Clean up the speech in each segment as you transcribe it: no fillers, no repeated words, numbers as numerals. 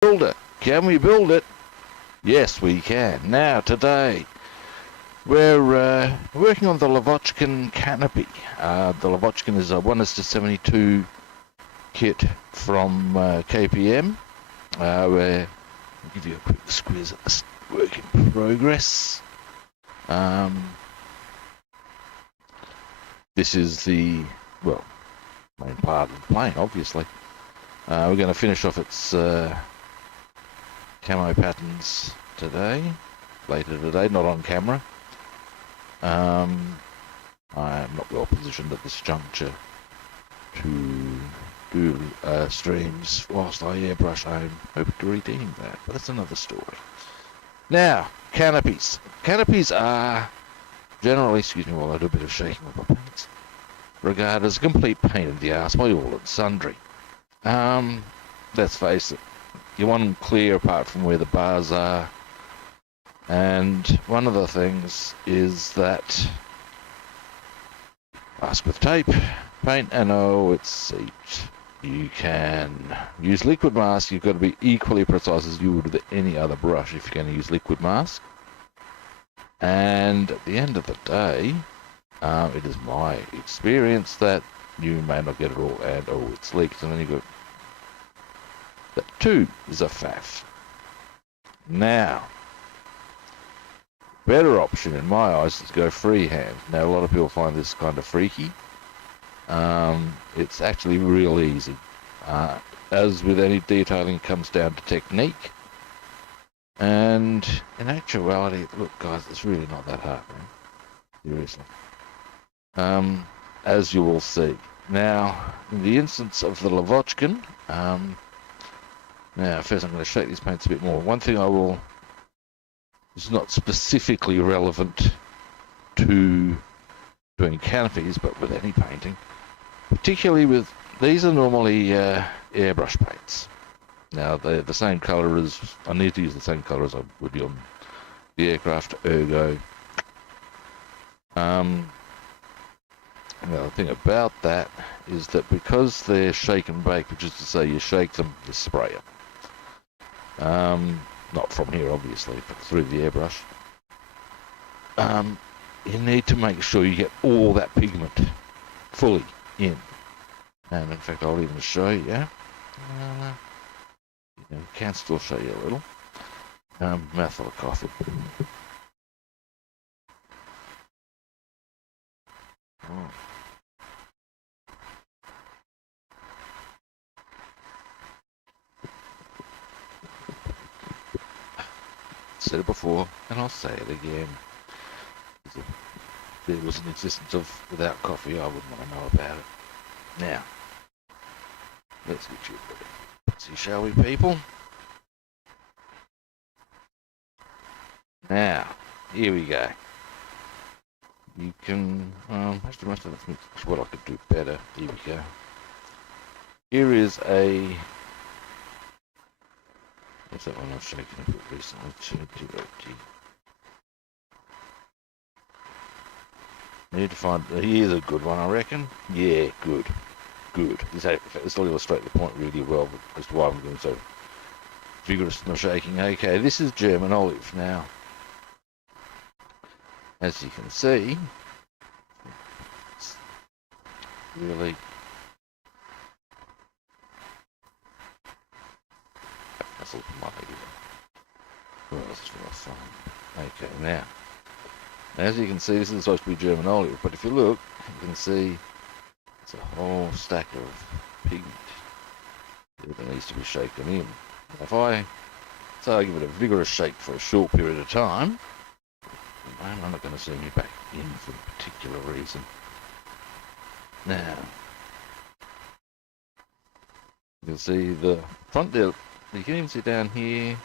build it? Can we build it? Yes, we can. Now, today, we're working on the Lavochkin canopy. The Lavochkin is a 1:72 kit from KPM. Where I'll give you a quick squeeze at this work in progress. This is the, well, main part of the plane, obviously. We're going to finish off its camo patterns later today, not on camera. I am not well positioned at this juncture to do streams whilst I airbrush home. Hope to redeem that, but that's another story. Now, canopies. Canopies are generally, excuse me while I do a bit of shaking of my paints, regarded as a complete pain in the ass by all and sundry. Let's face it, you want them clear apart from where the bars are, and one of the things is that mask with tape, paint, and oh, it's seeped. You can use liquid mask. You've got to be equally precise as you would with any other brush if you're going to use liquid mask. And at the end of the day, it is my experience that you may not get it all, and oh, it's leaked, and then you go. That too is a faff. Now, better option in my eyes is to go freehand. Now, a lot of people find this kind of freaky. It's actually real easy. As with any detailing, it comes down to technique. And in actuality, look guys, it's really not that hard, man. Seriously. As you will see. Now, in the instance of the Lavochkin, now first I'm going to shake these paints a bit more. One thing is not specifically relevant to doing canopies, but with any painting. Particularly with, these are normally airbrush paints. Now they're the same colour as, I need to use the same colour as I would be on the aircraft, ergo. Now the thing about that is that because they're shake and bake, which is to say you shake them, you spray them. Not from here obviously, but through the airbrush. You need to make sure you get all that pigment fully in. And in fact I'll even show you. Can still show you a little. Mouthful of coffee. Oh. Said it before, and I'll say it again. If there was an existence of without coffee, I wouldn't want to know about it. Now, let's get you a bit. See, shall we, people? Now, here we go. You can, actually, most of that's what I could do better. Here we go. Here is a, what's that one I was shaking a bit recently? Need to find, here's a good one, I reckon. Yeah, good. Good. This will illustrate the point really well as to why I'm doing so vigorous in the shaking. Okay, this is German olive now. As you can see, it's really that's a little money. Well, that's for my phone. Okay, now as you can see, this is supposed to be German olive, but if you look, you can see it's a whole stack of pigment that needs to be shaken in. If I give it a vigorous shake for a short period of time, I'm not going to see me back in for a particular reason. Now, you can see the front there, you can even see down here,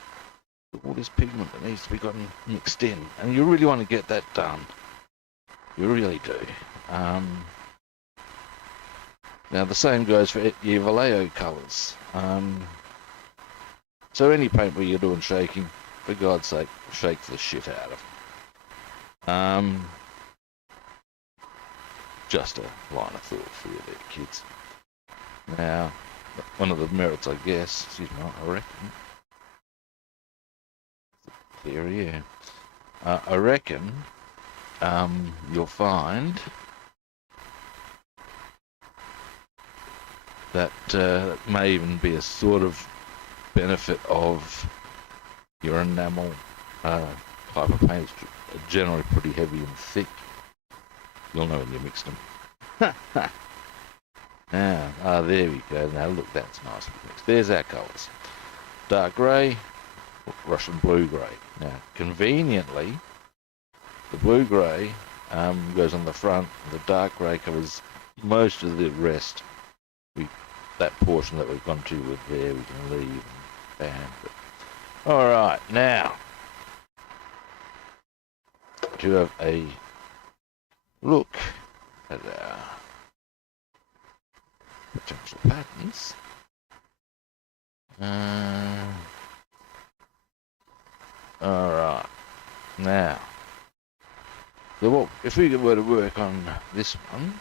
all this pigment that needs to be gotten mixed in, and you really want to get that done. You really do. Now the same goes for your vallejo colours. So any paint where you're doing shaking, for God's sake, shake the shit out of it. Just a line of thought for you there, kids. Now, one of the merits, I guess, excuse me, I reckon, theory, yeah. I reckon you'll find that may even be a sort of benefit of your enamel type of paint. It's generally pretty heavy and thick. You'll know when you mix them. Now, there we go. Now look, that's nicely mixed. There's our colours. Dark grey, Russian blue-grey. Now, conveniently, the blue-grey goes on the front, and the dark grey covers most of the rest. That portion that we've gone to with there, we can leave and bam. Alright, now, to have a look at our potential patterns. Alright, now, so if we were to work on this one,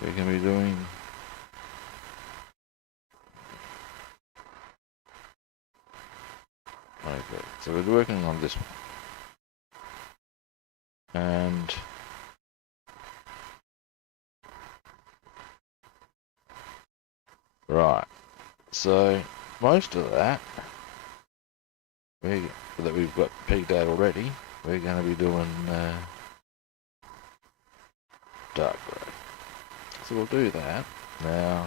we're going to be doing okay, so we're working on this one. And right, so most of that we've got pegged out already, we're going to be doing dark grey. So we'll do that. Now,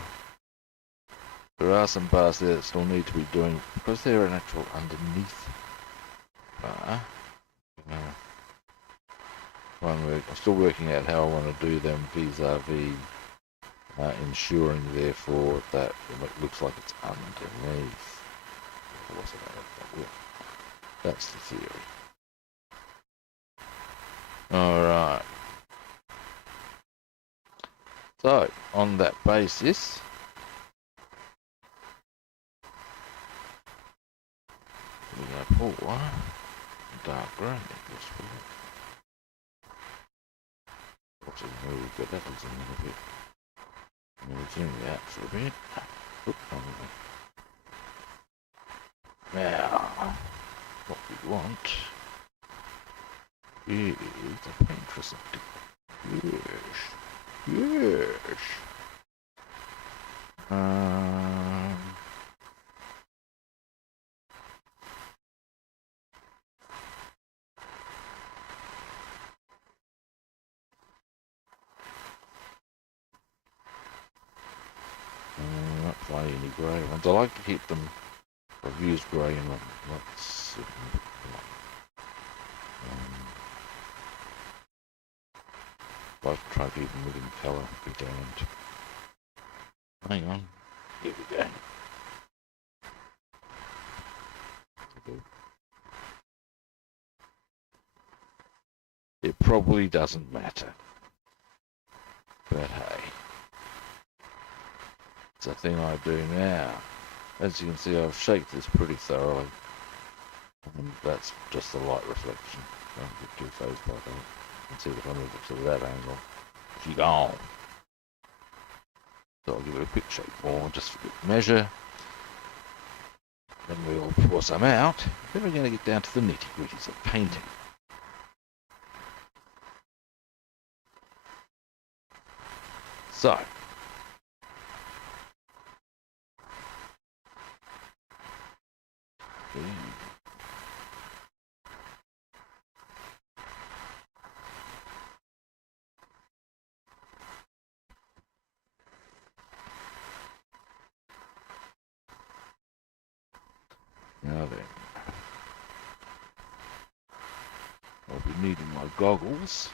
there are some bars there that still need to be doing, because they're an actual underneath bar. I'm still working out how I want to do them vis-a-vis ensuring therefore that it looks like it's underneath. That's the theory. Alright. So, on that basis, we're going to pull dark grey. We've got that looks a little bit. We'll zoom out for a bit. Now, what we want is a paint for something. Yes. Not finding any grey ones. I like to keep them. I've used grey in them. Let's like to try to keep them within colour. Be damned. Hang on. Here we go. It probably doesn't matter. But hey. It's a thing I do now. As you can see, I've shaped this pretty thoroughly. And that's just the light reflection. Don't get too phased by that. You can see if I move it to that angle. She gone. So I'll give it a quick shape more, just for good measure. Then we'll pour some out. Then we're going to get down to the nitty-gritties of painting. So. Now then, I'll be needing my goggles,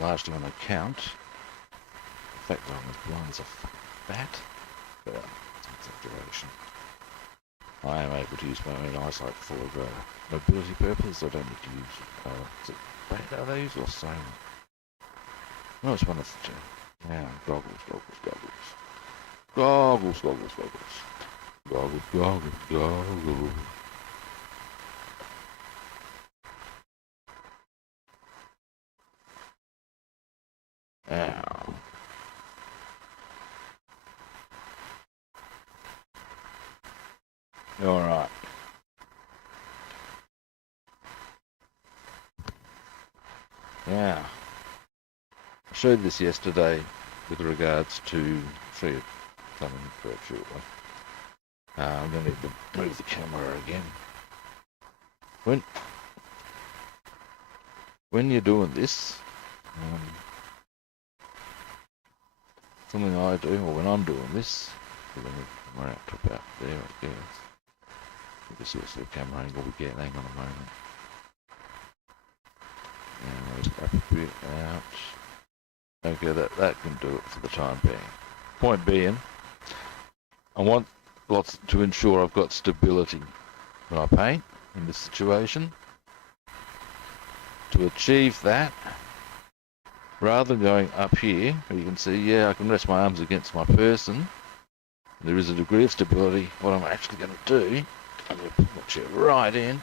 largely on account. In fact, I'm as blind as a bat, but it's an exaggeration. I am able to use my own eyesight for mobility purposes. I don't need to use, is it beta they use or Sony? No, it's one of the two. Now, goggles. Now, All right. Now, I showed this yesterday with regards to see it coming quite shortly. I'm going to need to move the camera again. When you're doing this, something I do, or when I'm doing this, we're out to about there, I guess. This is the camera angle we get. Hang on a moment. And up a bit out. Okay, that can do it for the time being. Point being, I want to ensure I've got stability when I paint in this situation. To achieve that, rather than going up here, where you can see, yeah, I can rest my arms against my person. There is a degree of stability. What I'm actually going to do, I'm going to put my chair right in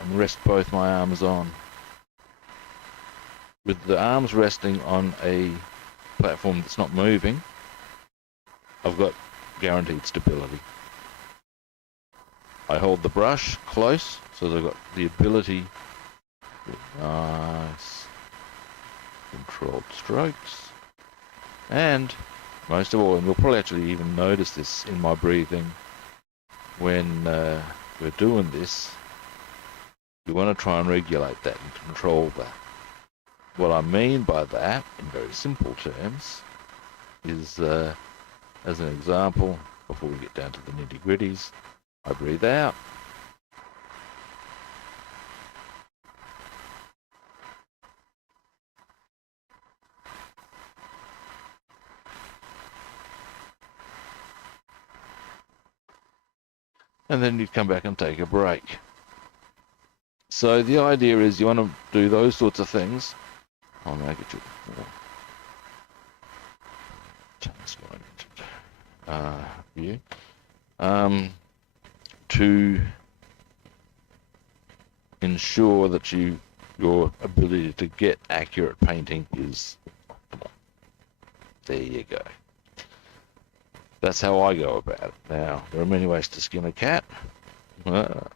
and rest both my arms on. With the arms resting on a platform that's not moving, I've got guaranteed stability. I hold the brush close so that I've got the ability to nice controlled strokes. And most of all, and you'll probably actually even notice this in my breathing when we're doing this, you want to try and regulate that and control that. What I mean by that, in very simple terms, is, as an example, before we get down to the nitty-gritties, I breathe out. And then you come back and take a break. So the idea is you want to do those sorts of things. I'll now get you view. To ensure that your ability to get accurate painting is optimal. There you go. That's how I go about it. Now, there are many ways to skin a cat. But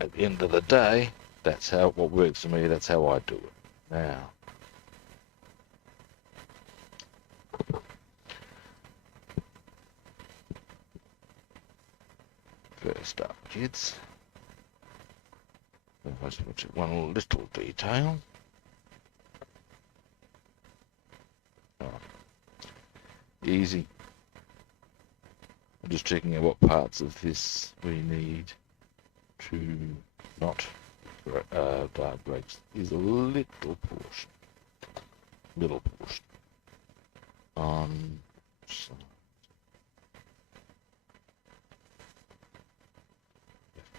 at the end of the day, that's what works for me. That's how I do it. Now, first up, kids, let's look at one little detail. Easy. I'm just checking out what parts of this we need to not dark breaks. Is a little portion on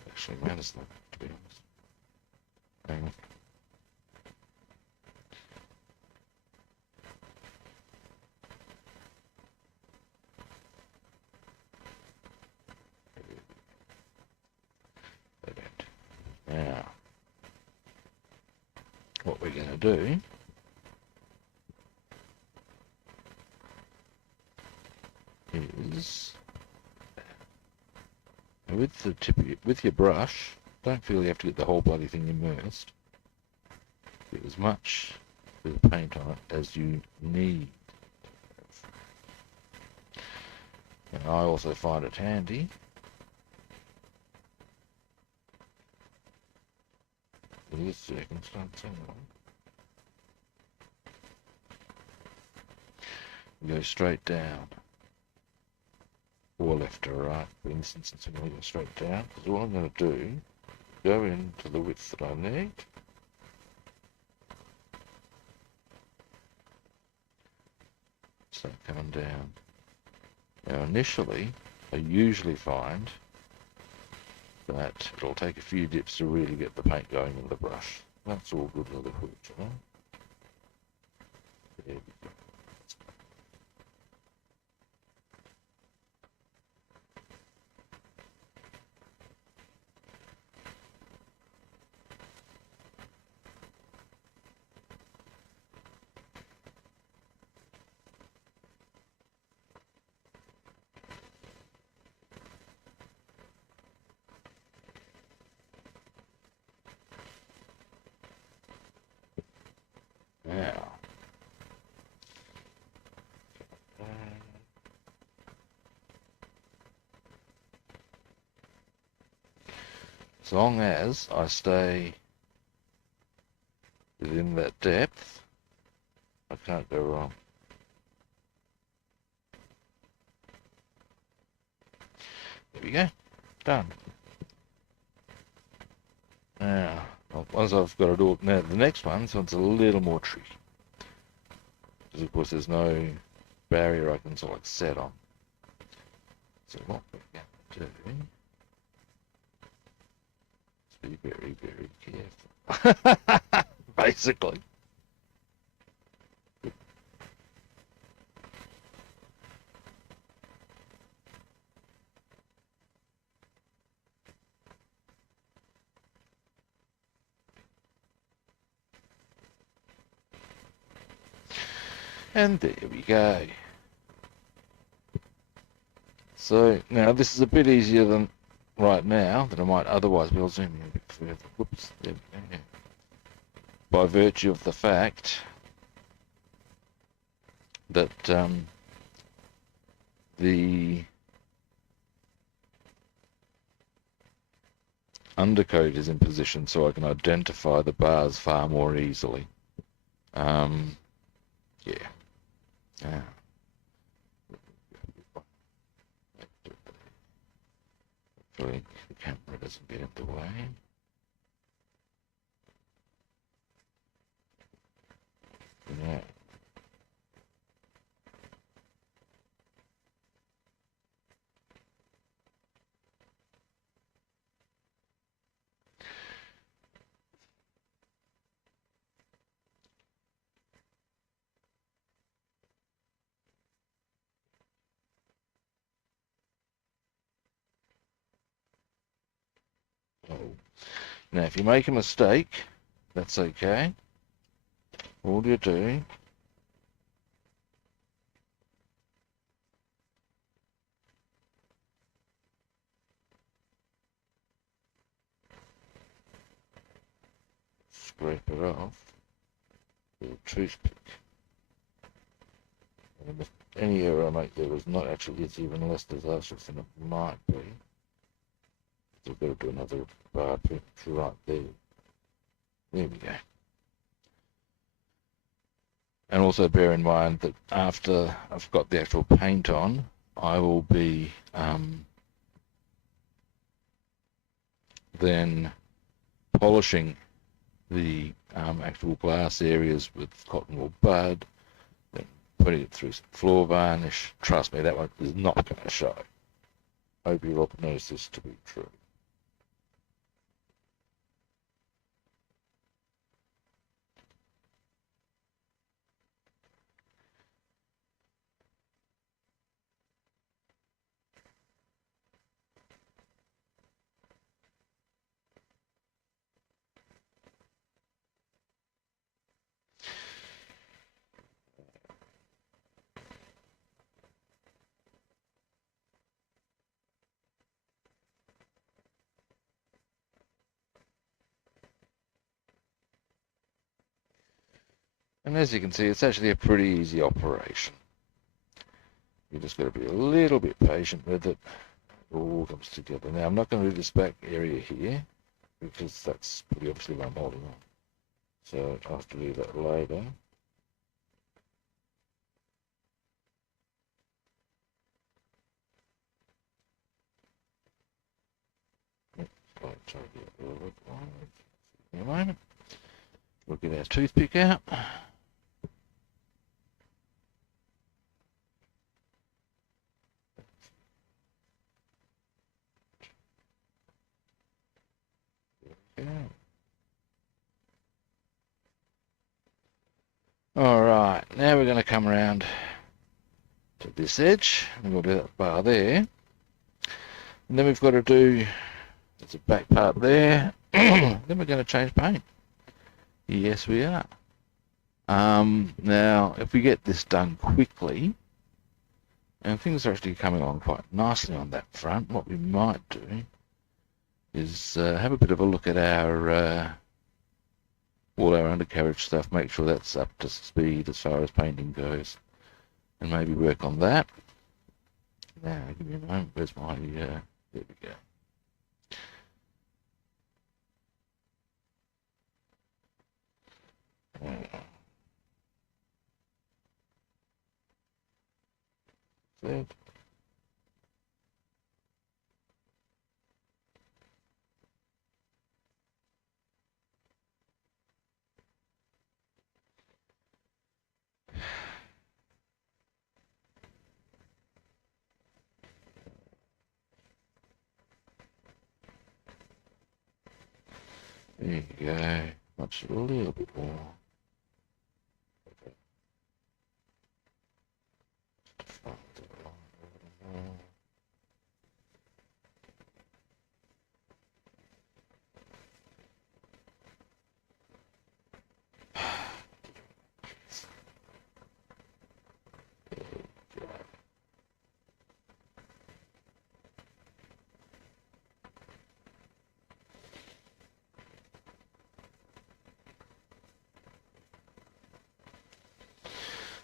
actually matters not, to be honest. Hang on. Now, what we're going to do is, with the with your brush, don't feel you have to get the whole bloody thing immersed. Get as much of the paint on it as you need. And I also find it handy this circumstance. Go straight down, or left or right. For instance, I'm going to go straight down because all I'm going to do, go into the width that I need. Start coming down. Now, initially, I usually find that it'll take a few dips to really get the paint going in the brush. That's all good little hooks, right? There we go. As long as I stay within that depth, I can't go wrong. There we go, done. Now, once I've got it all, now the next one, so it's a little more tricky. Because of course there's no barrier I can sort of set on. So what we're going to do is be very, very careful. Basically. And there we go. So now this is a bit easier than right now than I might otherwise be. I'll zoom in a bit further. Whoops, there we go. By virtue of the fact that the undercoat is in position, so I can identify the bars far more easily. Yeah. Hopefully the camera doesn't get in the way. Yeah. Now, if you make a mistake, that's okay. All you do scrape it off with a toothpick. And if any error I make there is not actually, it's even less disastrous than it might be. So I've got to do another bar pinch right there. There we go. And also bear in mind that after I've got the actual paint on, I will be then polishing the actual glass areas with cotton wool bud, then putting it through some floor varnish. Trust me, that one is not going to show. Hope you all knows this to be true. And as you can see, it's actually a pretty easy operation. You just got to be a little bit patient with it. It all comes together. Now, I'm not going to do this back area here because that's pretty obviously what I'm holding on. So I'll have to do that later. In a moment. We'll get our toothpick out. All right, now we're going to come around to this edge, and we'll do that bar there. And then we've got to do, there's a back part there. Then we're going to change paint. Yes, we are. Now, if we get this done quickly, and things are actually coming along quite nicely on that front, what we might do is have a bit of a look at our all our undercarriage stuff, make sure that's up to speed as far as painting goes, and maybe work on that. Now, give me a moment, where's my, there we go. There. There you go. Much a little bit more.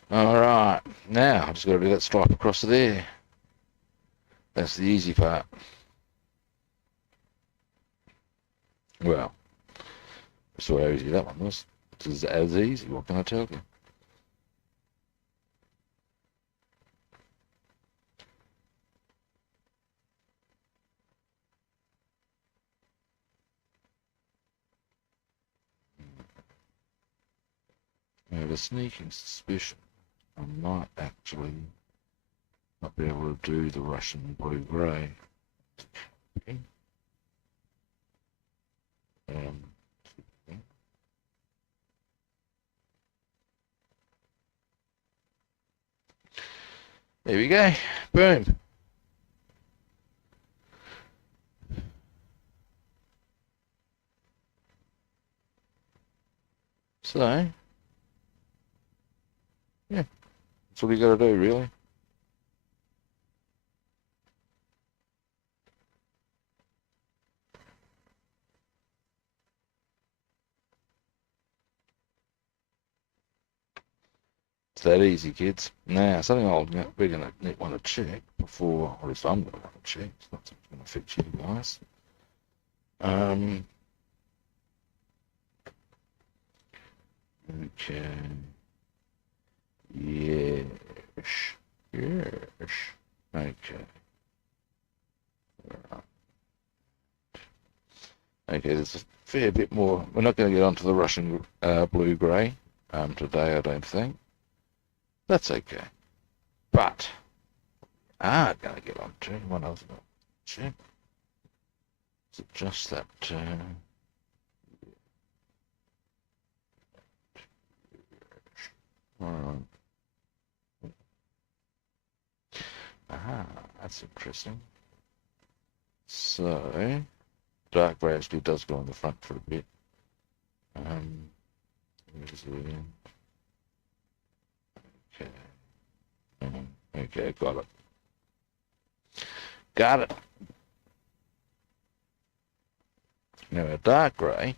Alright, now I've just got to do that stripe across there. That's the easy part. Well, I saw how easy that one was. It's as easy, what can I tell you? I have a sneaking suspicion I might actually not be able to do the Russian blue-grey. Okay. There we go. Boom. So, yeah, that's all you got to do, really. It's that easy, kids. Now, something we're going to want to check before, or at least I'm going to want to check. It's not something going to affect you guys. Okay. Yes. Yes. Okay. Right. Okay, there's a fair bit more. We're not going to get onto the Russian blue-grey today, I don't think. That's okay. But are going to get onto one other check. Is it just that? Aha, that's interesting. So, dark grey actually does go on the front for a bit. Where's it in? Okay. Okay, got it. Got it. Now a dark grey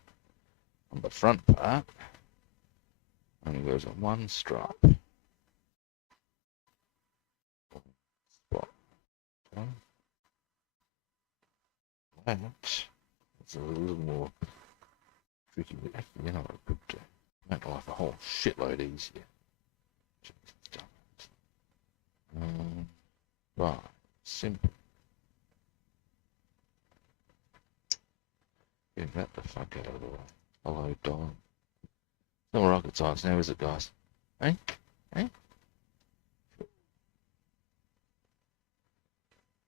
on the front part only goes on one stripe. Spot. That's a little more tricky. Actually, you know what I could do? Make life a whole shitload easier. Right, simple. Get that the fuck out of the way. Hello, Don. No rocket science now, is it, guys? Eh? Eh?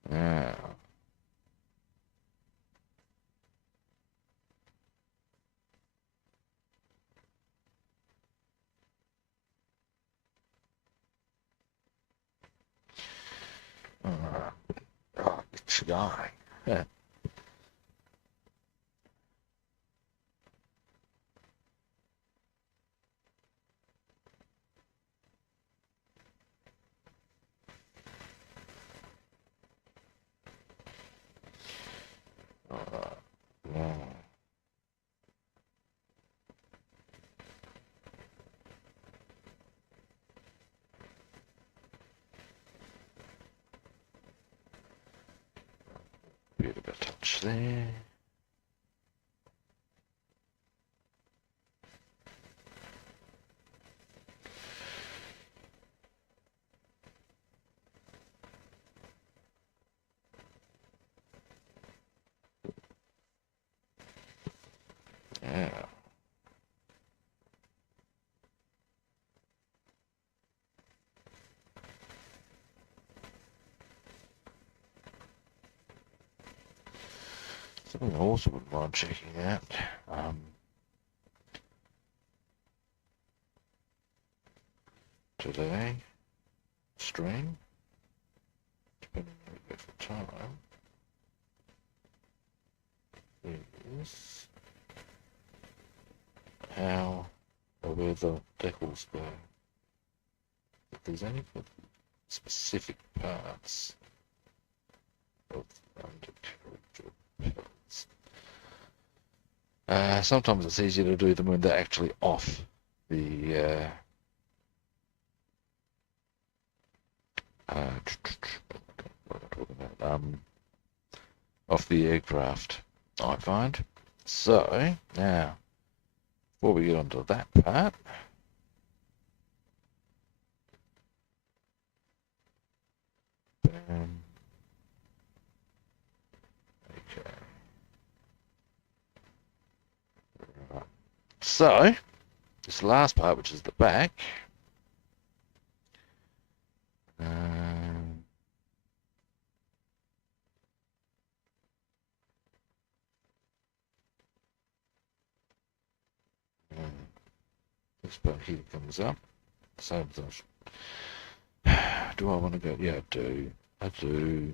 Yeah. Alright. Oh, it's going. Yeah. Alright. Yeah. Bit of a touch there. Yeah. Something I also wouldn't mind checking out. Today, stream, depending on the time, is how or where the decals go. If there's any specific parts of undercarriage or pellets. Sometimes it's easier to do them when they're actually off the off the aircraft, I find. So now, before we get onto that part, okay. Right. So this last part, which is the back. This part here comes up. Same as do I want to go? Yeah, I do. I do.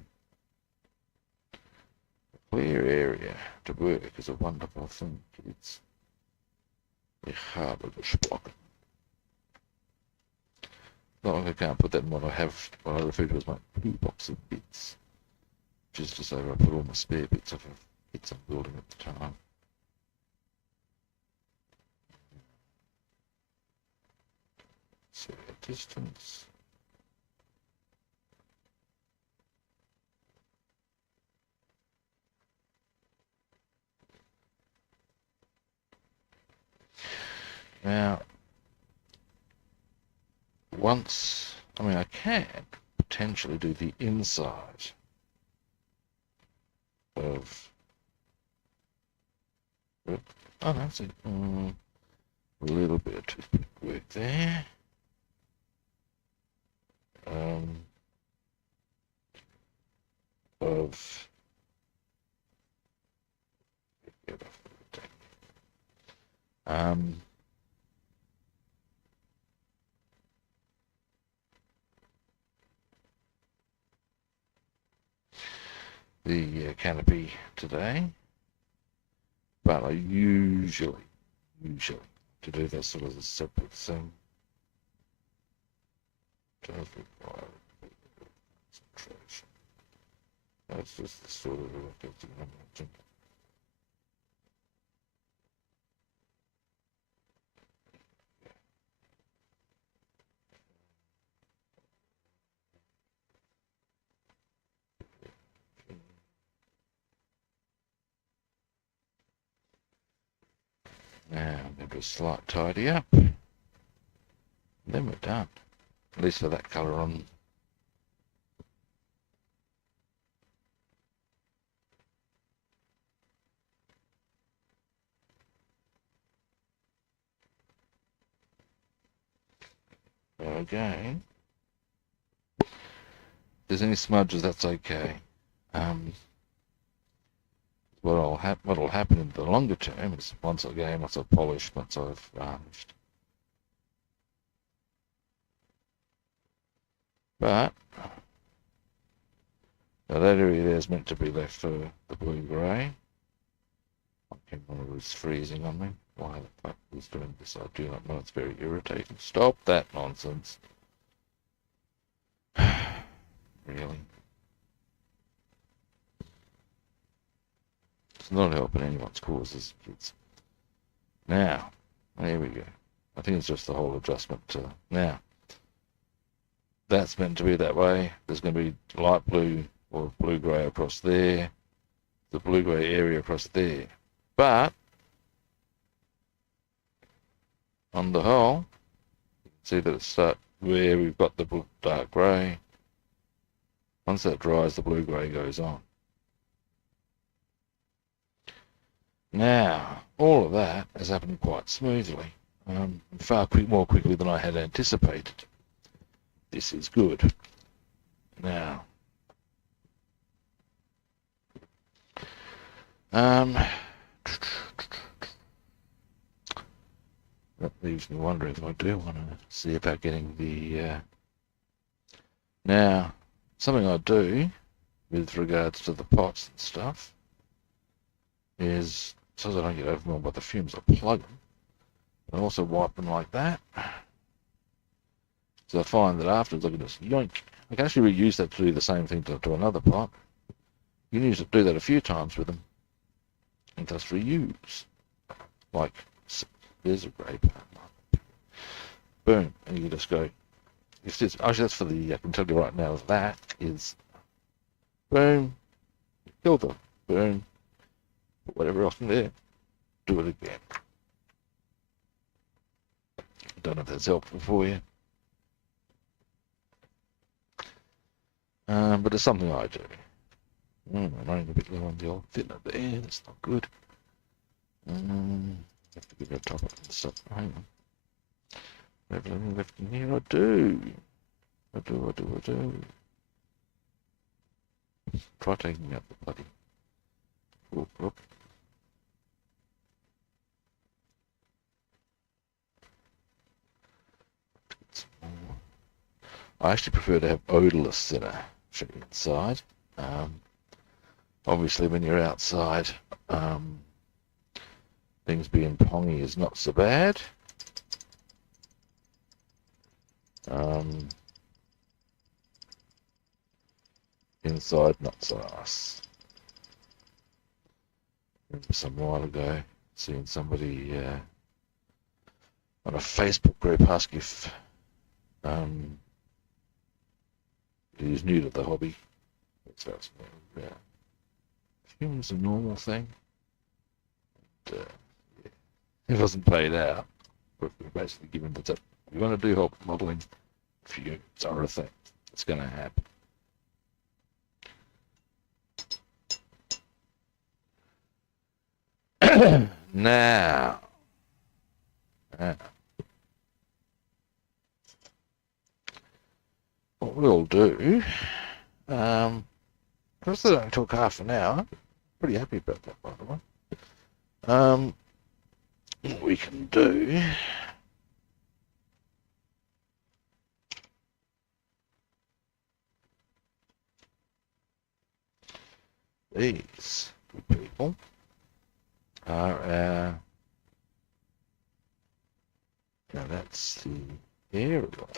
A clear area to work is a wonderful thing. It's a harder gesprochen. Not like I can't put that in what I have, what I refer to as my toolbox of bits. Which is to say I put all my spare bits of bits I'm building at the time. So distance. Now, once, I mean, I can potentially do the inside of, oh no, that's a little bit of toothpick work there. Of the canopy today, but I usually to do that sort of a separate thing does require concentration. That's just the sort of effective imagine. Now I'm going to do a slight tidy up. Then we're done. At least for that colour on. Now again, if there's any smudges, that's okay. What'll happen in the longer term is once I've polished, once I've varnished. But now that area there is meant to be left for the blue-grey. My camera was freezing on me. Why the fuck was doing this? I do not know. It's very irritating. Stop that nonsense. Really? It's not helping anyone's causes, kids. Now, there we go. I think it's just the whole adjustment to now. That's meant to be that way. There's going to be light blue or blue-grey across there. The blue-grey area across there. But on the whole, you can see that it's where we've got the dark grey. Once that dries, the blue-grey goes on. Now, all of that has happened quite smoothly, more quickly than I had anticipated. This is good. Now, that leaves me wondering if I do want to see about getting the... Now, something I do with regards to the pots and stuff is, so that I don't get overwhelmed by the fumes, I plug them. I also wipe them like that. So I find that afterwards I can just yoink. I can actually reuse that to do the same thing to another pot. You can do that a few times with them and just reuse. Like, there's a grape. Boom. And you just go. If this, actually, that's for the, I can tell you right now, that is boom, kill them, boom, put whatever else in there, do it again. Don't know if that's helpful for you. But it's something I do. I'm running a bit low on the old thinner there, that's not good. Have to give it a top up and stuff. Hang on. Have anything left in here? I do. I do. Try taking out the bloody. Whoop. I actually prefer to have odorless thinner for inside. Obviously, when you're outside, things being pongy is not so bad. Inside, not so nice. Remember some while ago seeing somebody on a Facebook group ask if he's new to the hobby. So fume's a normal thing. And, it wasn't paid out, but we're basically given the tip. If you want to do modelling, fumes are a thing. It's going to happen. Now, what we'll do, because it only took half an hour, pretty happy about that, by the way. What we can do, these people are our, now that's the aerial.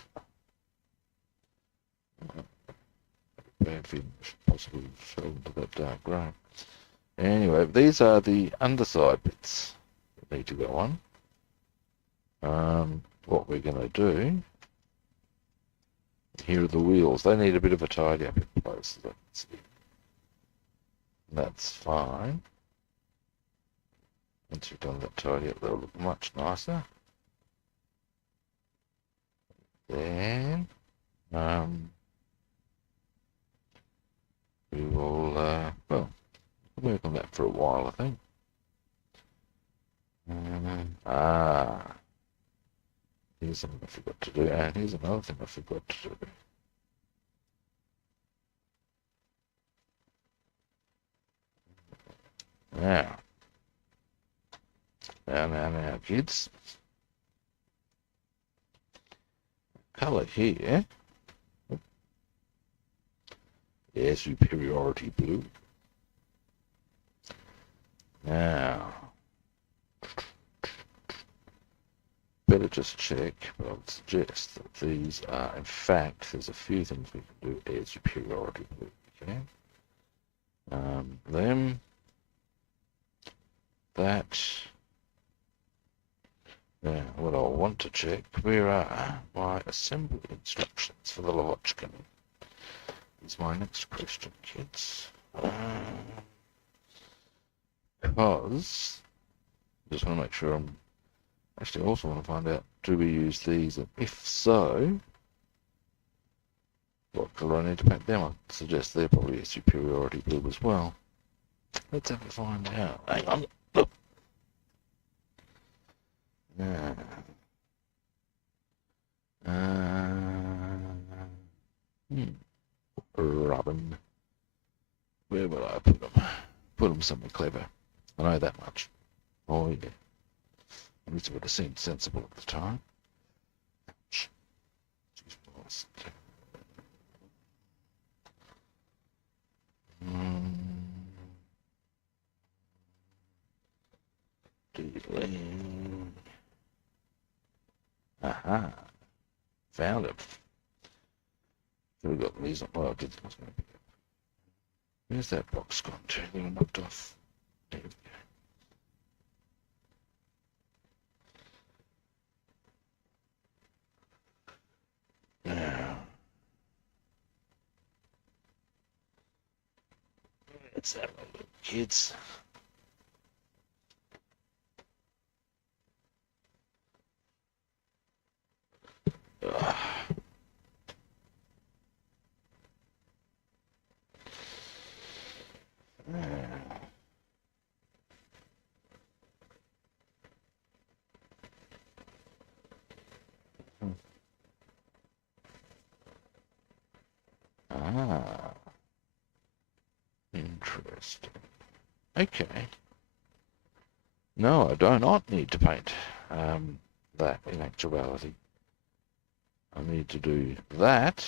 Bad feeling, possibly fell into that dark grey. Anyway, these are the underside bits that need to go on. What we're going to do, here are the wheels. They need a bit of a tidy up in places. That's fine. Once you've done that tidy up, they'll look much nicer. Then, we will, well, we'll work on that for a while, I think. Here's something I forgot to do, and here's another thing I forgot to do. Now, kids. Colour here. Yeah, superiority blue. Now, better just check, but I would suggest that these are, in fact, there's a few things we can do air superiority blue. Okay. Them. That. Now, what I want to check, where are my assembly instructions for the Lavochkin? Is my next question, kids. Because I just want to make sure I'm actually also want to find out, do we use these, and if so, what colour I need to paint them? I suggest they're probably a superiority blue as well. Let's have a find out. Hang on. Look. Uh, Robin. Where will I put them? Put them somewhere clever. I know that much. Oh yeah. At least it would have seemed sensible at the time. Ouch. Jeez, lost. Dealing. Aha. Found it. Should have got these. Well, I did. Where's that box gone to? They were knocked off. There we go. Now, let's have a look, kids. Ugh. Ah, interesting. Okay. No, I do not need to paint that in actuality. I need to do that.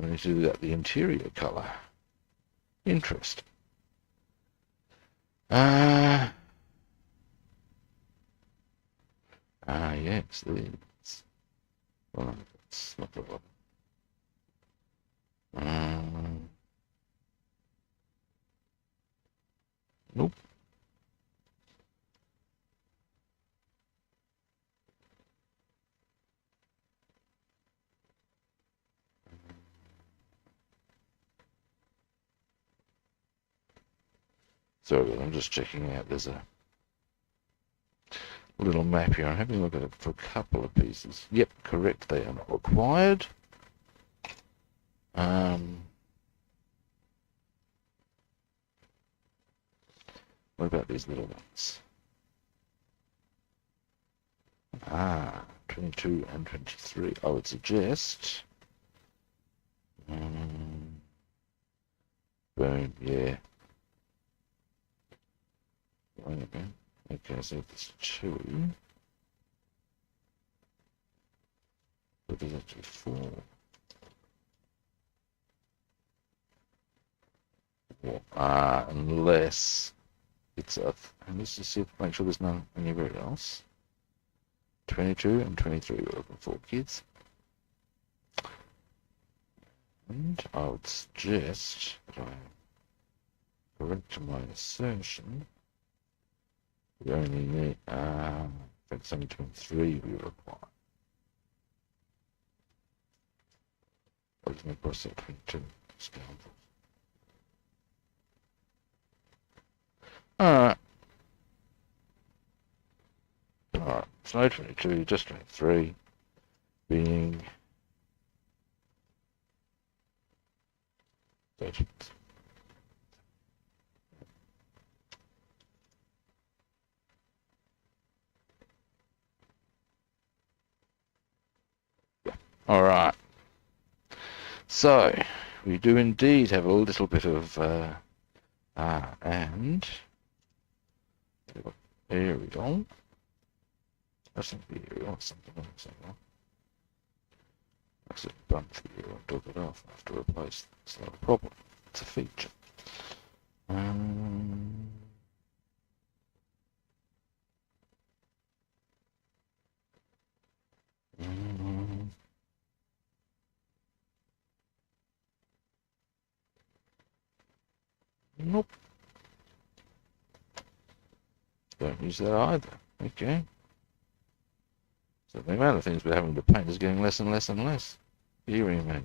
I need to do that the interior colour. Interesting. Yes, these. Well, it's not the one. Nope. Sorry, I'm just checking out. There's a little map here. I'm having a look at it for a couple of pieces. Yep, correct. They are not required. What about these little ones? 22 and 23. I would suggest. Boom, yeah. Wait a minute. Okay, so there's 2. But there's actually 4. Well, unless it's a... And let's just see if, make sure there's none anywhere else. 22 and 23 we're looking for, kids. And I would suggest that I correct my assertion. We only need, in fact, it's only 23 we require. What is my process 22? Alright. Alright, so no 22, just 23 being 30. Alright. So, we do indeed have a little bit of, and aerial. That's not the aerial, something else. That's a bunch of aerial, took it off. I have to replace it. It's not a problem. It's a feature. Nope. Don't use that either. Okay. So the amount of things we're having to paint is getting less and less and less. Deary me.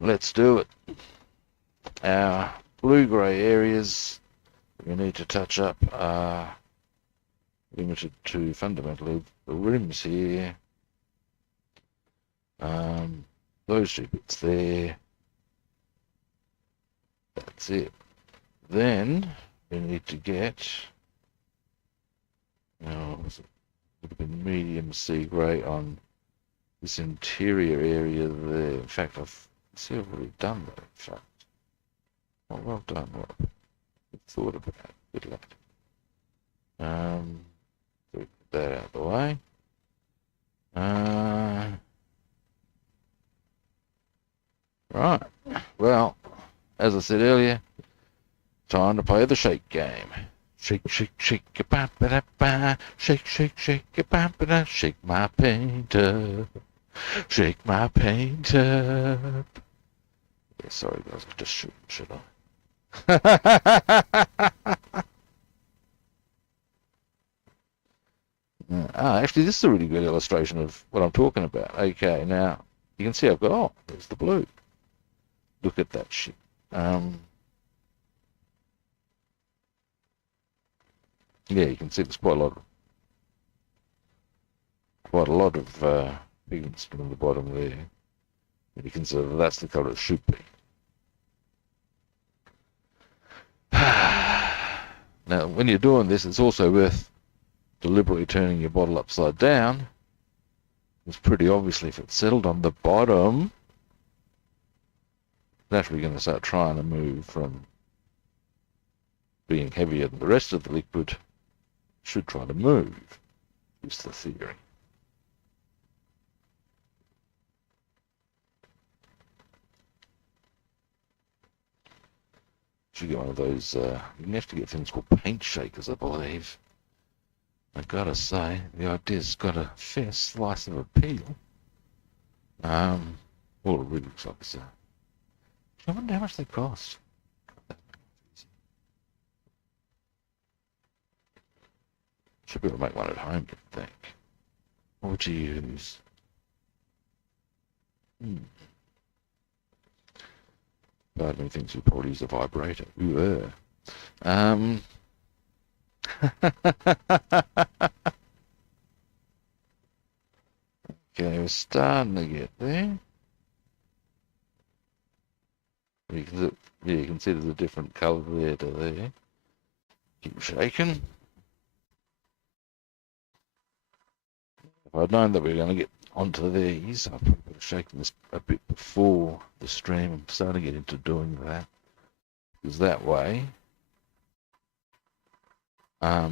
Let's do it. Our blue-grey areas we need to touch up are limited to fundamentally the rims here. Those 2 bits there. That's it. Then we need to get, it would have been medium sea grey on this interior area there. In fact, I've already done that, in fact. Oh, well done, Rob. Good thought about it. Good luck. So we put that out of the way. Right. Well, as I said earlier, time to play the shake game. Shake, shake, shake, ba ba da ba. Shake, shake, shake, ba ba da. Shake my paint up. Shake my paint up. Yeah, sorry guys, I'm just shooting shit on. Actually, this is a really good illustration of what I'm talking about. Okay, now you can see I've got, oh, there's the blue. Look at that shit. Yeah, you can see there's quite a lot of pigments on the bottom there. And you can see that's the colour it should be. Now, when you're doing this, it's also worth deliberately turning your bottle upside down. It's pretty obviously if it's settled on the bottom, it's naturally going to start trying to move from being heavier than the rest of the liquid. It should try to move, is the theory. Should get one of those, you can have to get things called paint shakers, I believe. I gotta say, the idea's got a fair slice of appeal. All it really looks like is I wonder how much they cost. Should be able to make one at home, you'd think. What would you use? Part of me thinks you'd probably use a vibrator. Ooh, Okay, we're starting to get there. You can see there's a different colour there to there. Keep shaking. If I'd known that we were going to get onto these, I probably would have shaken this a bit before the stream. I'm starting to get into doing that. Because that way, now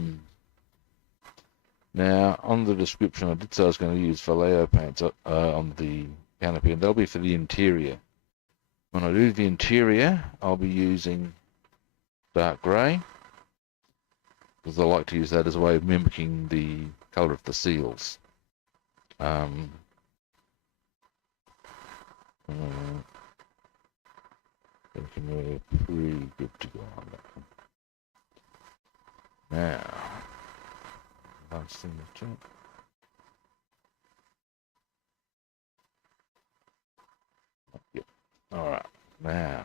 on the description I did say I was going to use vallejo paints on the canopy, and they'll be for the interior. When I do the interior, I'll be using dark grey, because I like to use that as a way of mimicking the colour of the seals. Thinking we're pretty good to go on that one. Now, last thing to check. Yep. All right. Now,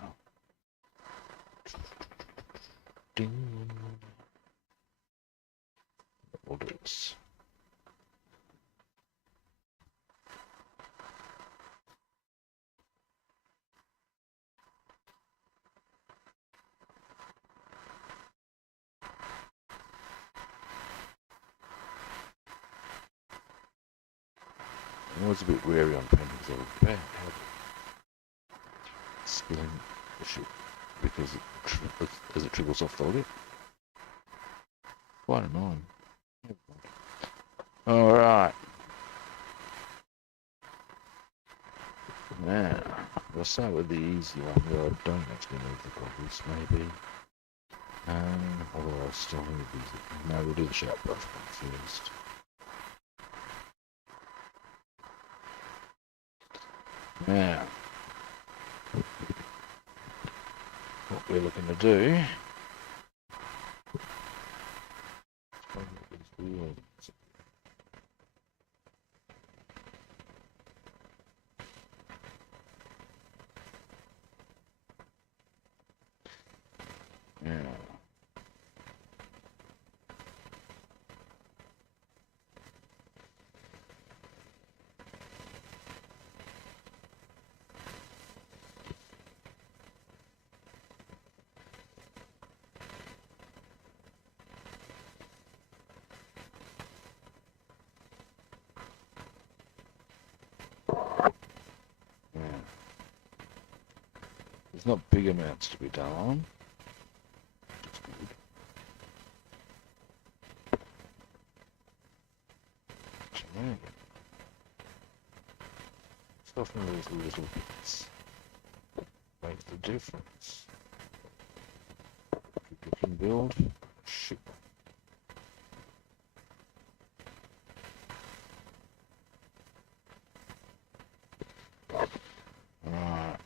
ding. We'll do this. I was a bit wary on painting because I was bad habit spilling the shit because as it trickles off the lip. Quite annoying. Alright. Now, we'll start with the easy one where I don't actually need the goggles, maybe. Although I still need these. No, we'll do the sharp brush one first. Now, what we're looking to do There's not big amounts to be done on. That's good. Yeah. Often those little bits make the difference. People can build. Shoot. Right.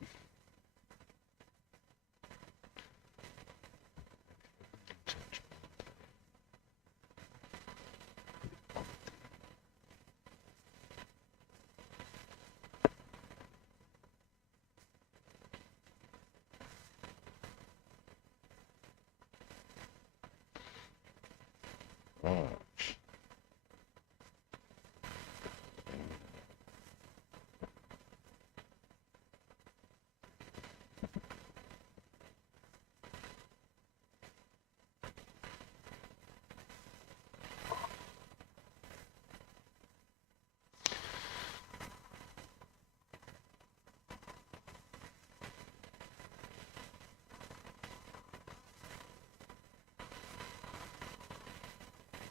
Right.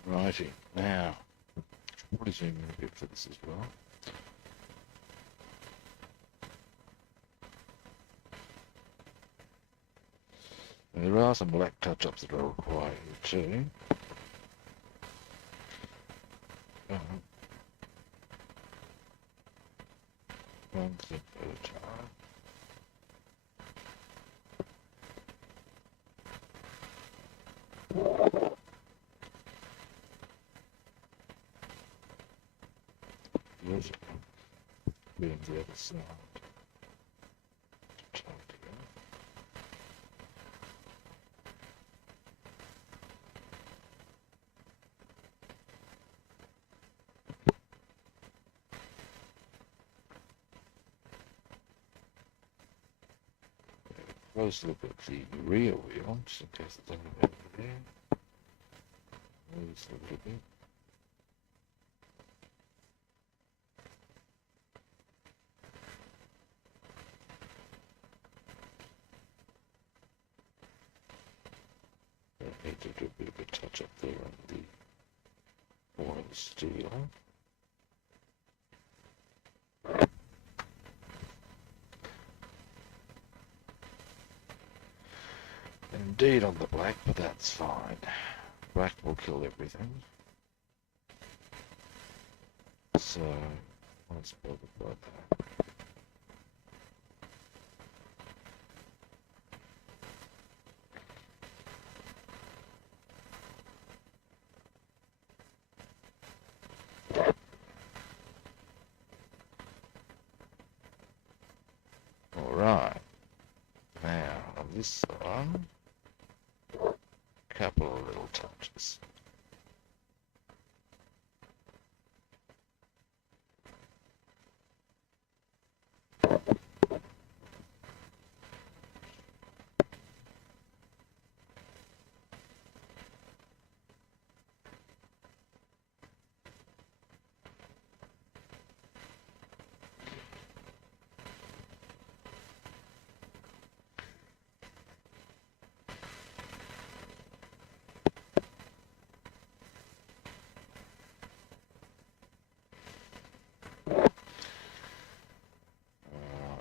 Righty, now, should probably zoom in a bit for this as well. And there are some black touch-ups that are required here too. One thing at a time. Yes, being the other side. Close look at the rear wheel, just in case there's anything over there. Moves a little bit. Need to do a bit of a touch up there on the oil steel. Indeed on the black, but that's fine. Black will kill everything. So, let's build it like that. Alright. Now, on this one, couple of little touches.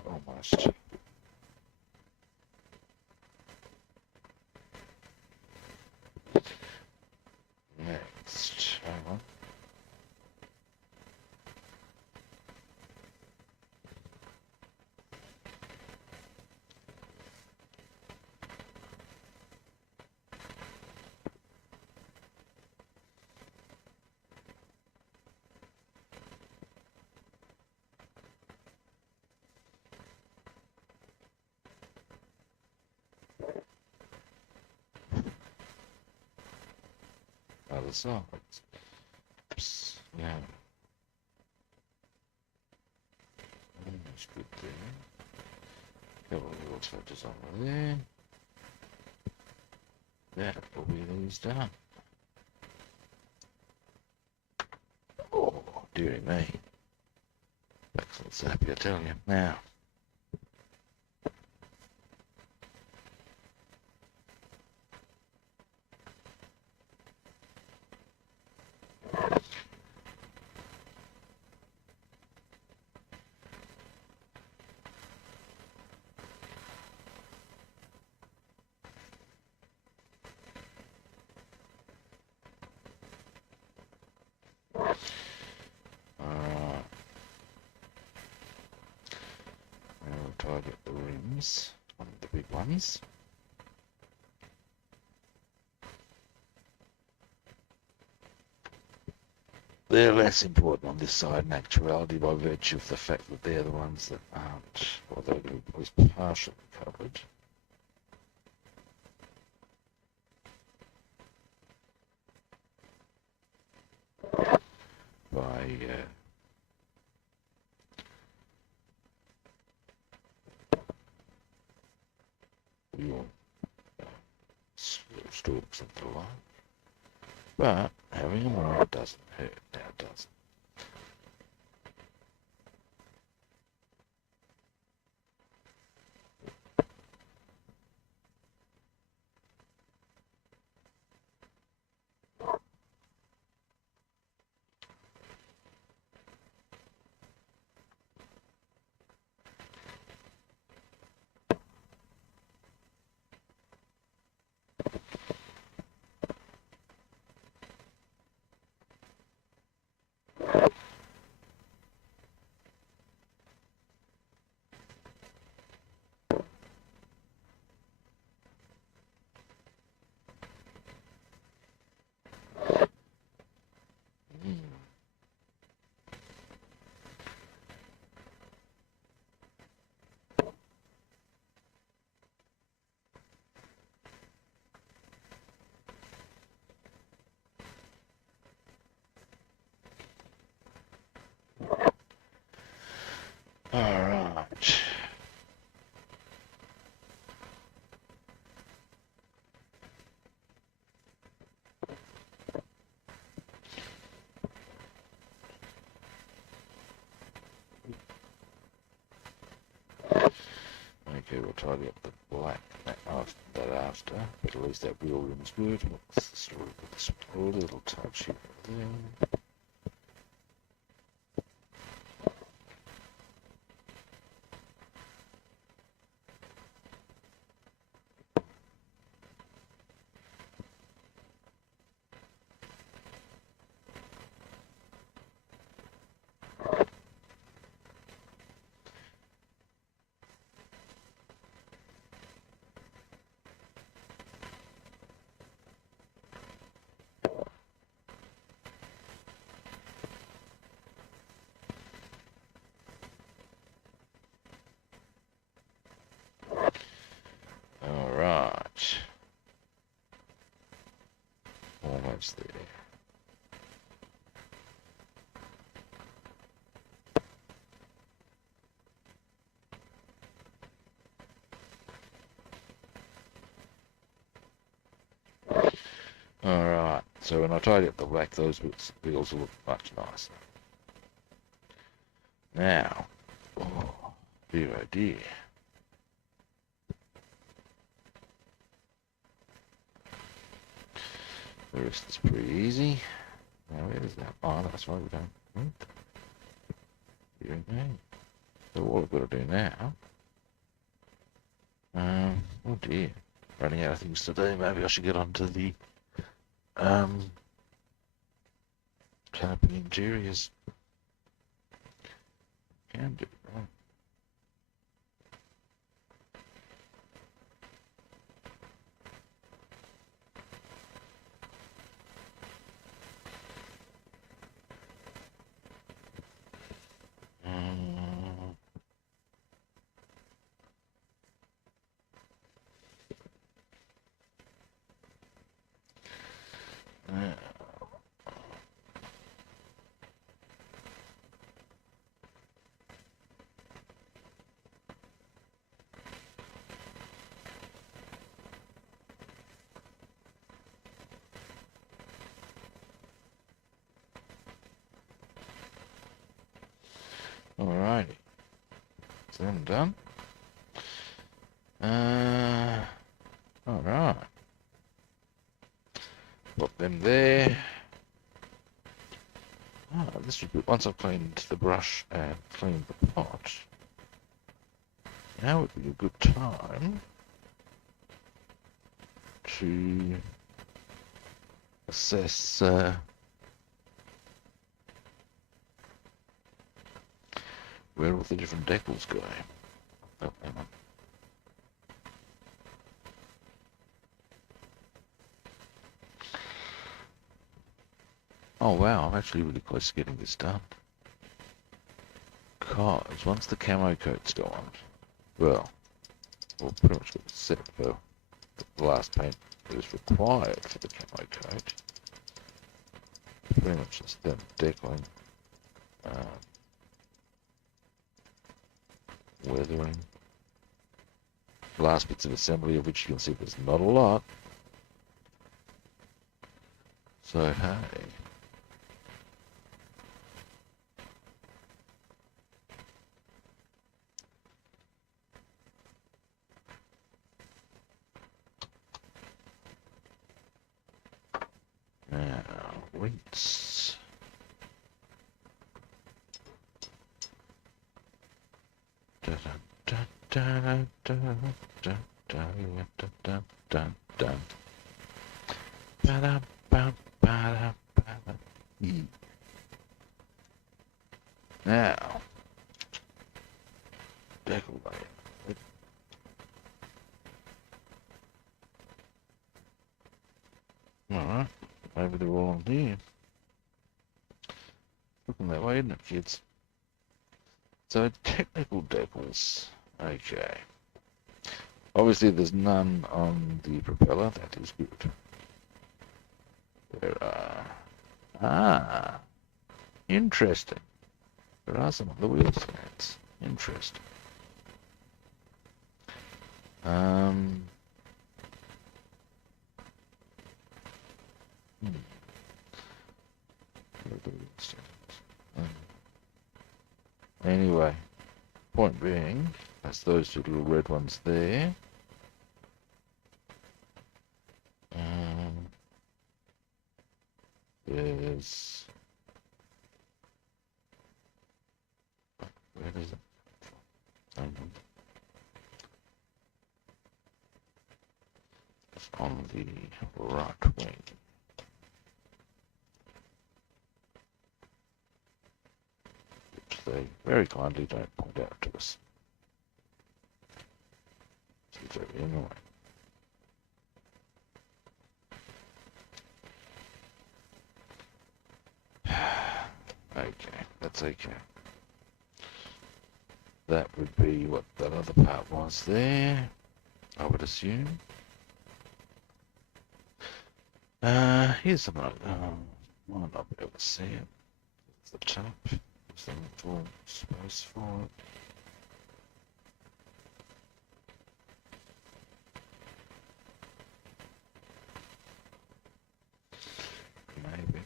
Almost. Next, hang on. Other side. Oops. Yeah. Almost good there. Couple of little touches over there. That will be these done. Oh, dearie me. Excellent happy, I tell you. Now, tidy up the rims on the big ones. They're less important on this side in actuality by virtue of the fact that they're the ones that aren't, or they're at least partially covered. By your stalks and the like. But having them right doesn't hurt, now does it? Alright. Okay, we'll tidy up the black after, but at least that wheel rim's good. What's the story with this little touch here there? Alright. Almost there. Alright, so when I tidy up the black, those wheels will look much nicer. Now, oh dear, oh dear. The rest is pretty easy. Now where's that? Oh, that's why we don't. Okay. So what we've got to do now. Oh dear. Running out of things to do. Maybe I should get onto the canopy interiors. Can do, right? Alrighty. So them done. Alright. Put them there. This would be once I've cleaned the brush and cleaned the pot. Now would be a good time to assess where all the different decals go. I'm actually really close to getting this done. Because once the camo coat's gone, well, we'll pretty much get set for the last paint that is required for the camo coat. Pretty much just then deckling, weathering, last bits of assembly, of which you can see there's not a lot. So hey. Now, rinse. Da da da da da da da da da da. Ba da ba ba da ba da. Now, deckle layer. Alright, maybe they're all on here. Looking that way, isn't it, kids? So, technical decals. Okay. Obviously, there's none on the propeller. That is good. There are... Ah! Interesting. There are some on the wheel stands. Interesting. Anyway, point being, that's those two little red ones there. There's... Where is it? It's on the right wing. Which they very kindly don't point out to us. It's very annoying. Okay, that's okay. That would be what that other part was there, I would assume. Here's something might not be able to see it. It's the top. There's the little space for it. Maybe.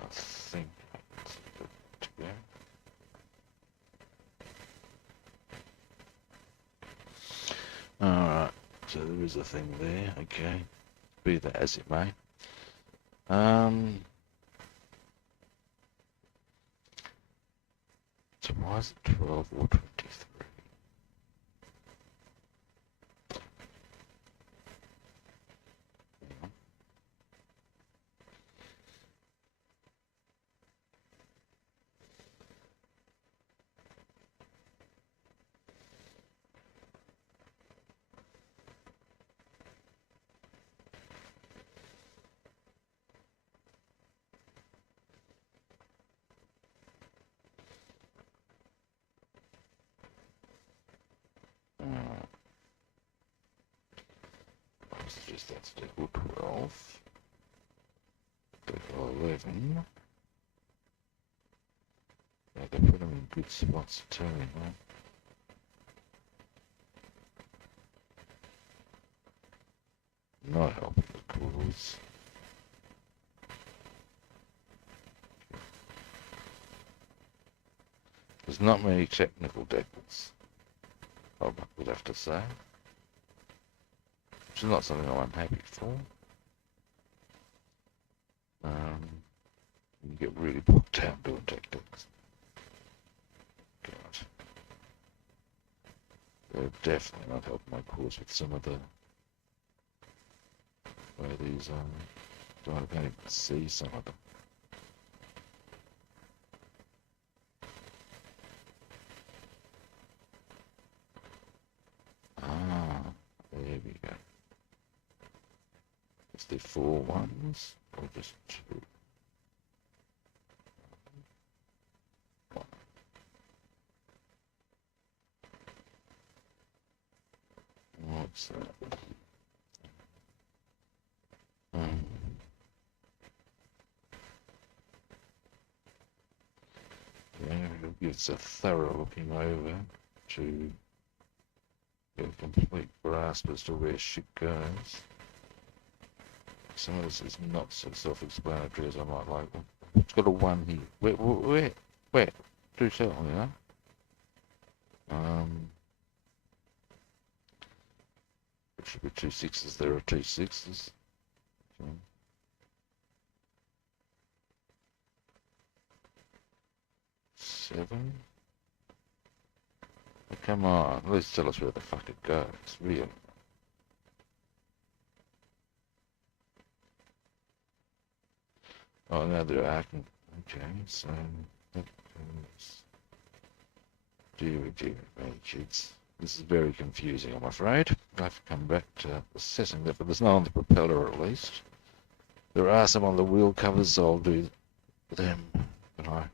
I think that's good to go. Alright, so there is a thing there, okay. Be that as it may. So why is it 12 or 23? Just that's decal 12, decal 11. Yeah, they put them in good spots to tell you, right? Not helping the cause. There's not many technical decals, I would have to say. Which is not something I'm unhappy for. You get really bogged down doing techniques. God. They're definitely not helping my cause with some of the way these I can't even see some of them. Ah, there we go. Is there 4 ones or just 2? One. What's that? Yeah, it gives a thorough looking over to get a complete grasp as to where shit goes. Some of this is not so self-explanatory as I might like them. It's got a 1 here. Where? Do tell, you know? It should be 2 6s. There are 2 6s. Okay. 7. Oh, come on, at least tell us where the fuck it goes, really. Oh, now they're acting. Okay, so that goes. Dear me, kids. This is very confusing, I'm afraid. I have to come back to assessing that, but there's none on the propeller at least. There are some on the wheel covers, so I'll do them. But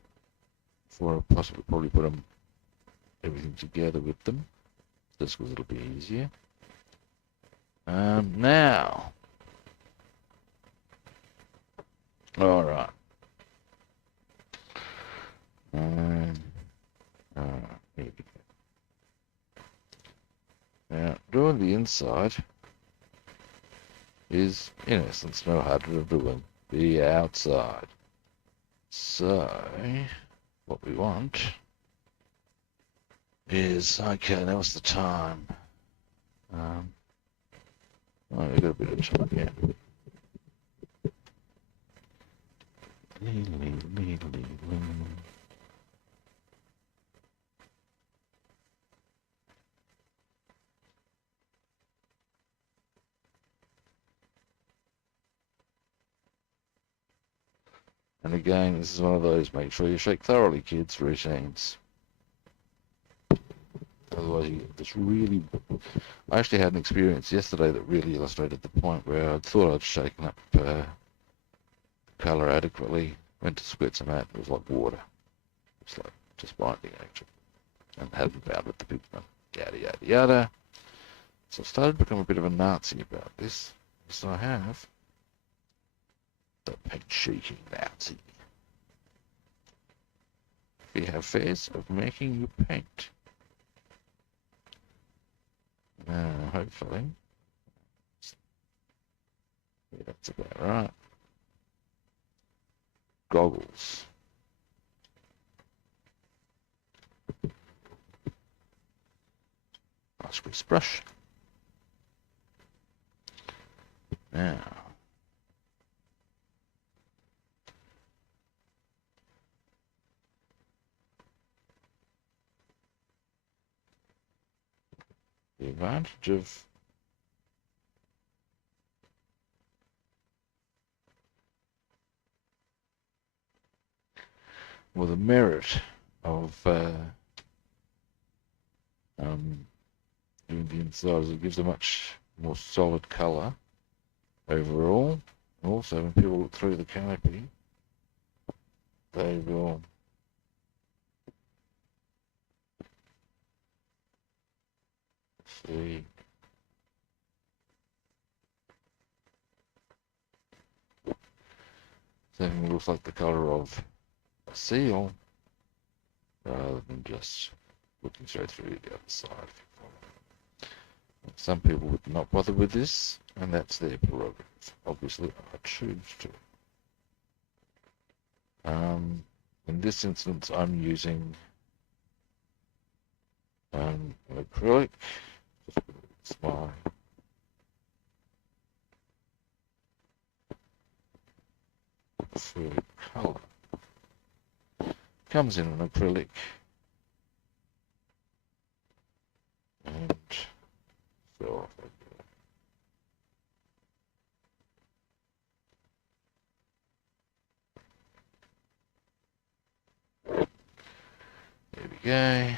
before I possibly probably put everything together with them. This was a little bit easier. Now. Alright. Here we go. Now, doing the inside is, in essence, no harder to do than the outside. So, what we want is, okay, now it's the time. Oh, we've got a bit of time, yeah. And again, this is one of those make sure you shake thoroughly, kids, routines. Otherwise you get this really... I actually had an experience yesterday that really illustrated the point where I thought I'd shaken up colour adequately, went to squirt some out, and it was like water. It's like just binding action. And hadn't found with the pigment. Yada yada yada. So I started to become a bit of a Nazi about this. So I have the paint shaking Nazi. We have ways of making you paint. Hopefully. Yeah, that's about right. Goggles. Nice grease brush. Now. The advantage of the merit of doing the inside is it gives a much more solid colour overall. Also, when people look through the canopy, they will see something that looks like the colour of a seal rather than just looking straight through the other side. Some people would not bother with this, and that's their prerogative. Obviously, I choose to. In this instance, I'm using an acrylic. It's my preferred colour. Comes in an acrylic, and so there we go.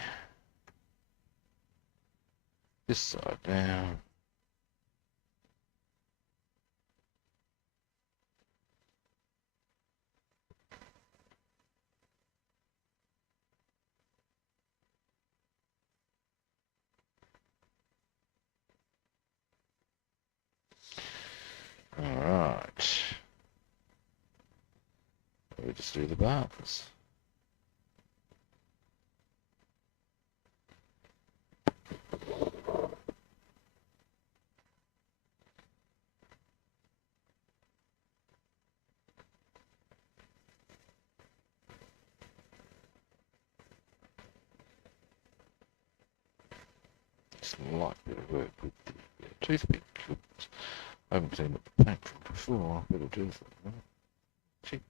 This side down. just do the bars. Slight bit of work with the toothpick. Oops. I haven't cleaned up the paint from before. Better do that. Check.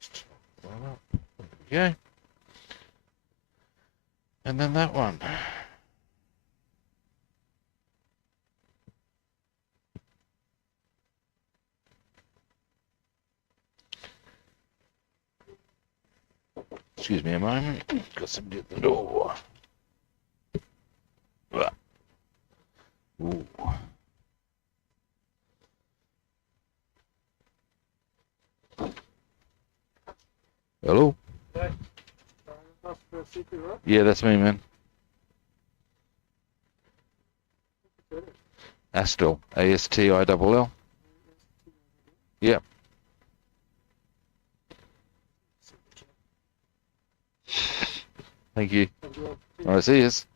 Just that up. There we go. And then that one. Excuse me a moment. Got somebody at the door. Ooh. Hello? Hey, Yeah, that's me, man. Astill. Astill. Yep. Thank you. Alright, see yous.